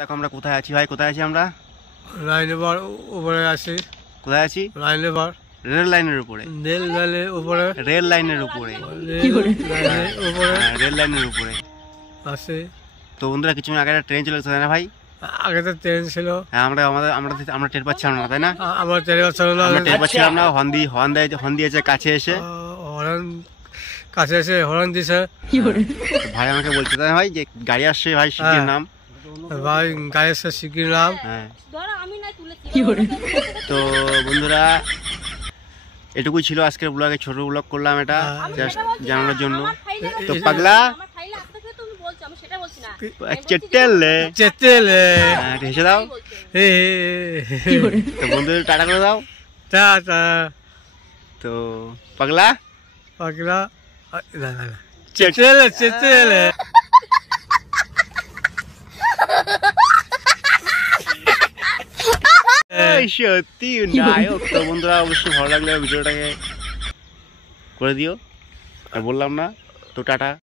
দেখো আমরা কোথায় আছি ভাই, কোথায় আছি আমরা? লাইনের উপরে আছি। কোথায় আছি? লাইনের রেল লাইনের উপরে। রেল লাইনের উপরে। রেল লাইনের উপরে। রেল লাইনের উপরে আছে। তো বন্ধুরা কিছুক্ষণ আগে একটা ট্রেন চলে গেছে, তাই না ভাই? আগে তো ট্রেন ছিল। হ্যাঁ, আমরা টের পাচ্ছিলাম না, তাই না? আমরা ট্রেন পাচ্ছিলাম না, আমরা টের পাচ্ছিলাম না। হর্ন দিয়েছে কাছে এসে। কাছে এসে হর্ন দিছে। ভাই আমাকে বলছে, তাই না ভাই, যে গাড়ি আসছে ভাই, শিগগির নাম। ভাই গাড়ি আসছে, শিগগির নাম। হ্যাঁ। তো বন্ধুরা এটুকুই ছিল আজকের ব্লগে, ছোট ব্লগ করলাম এটা জাস্ট জানানোর জন্য। তো পাগলা হেসে দাও। তো বন্ধুদের টাটা করে দাও। তো পাগলা সত্যি নায়ক। তো বন্ধুরা অবশ্যই ভালো লাগলে ভিডিওটাকে করে দিও, আর বললাম না। তো টাটা।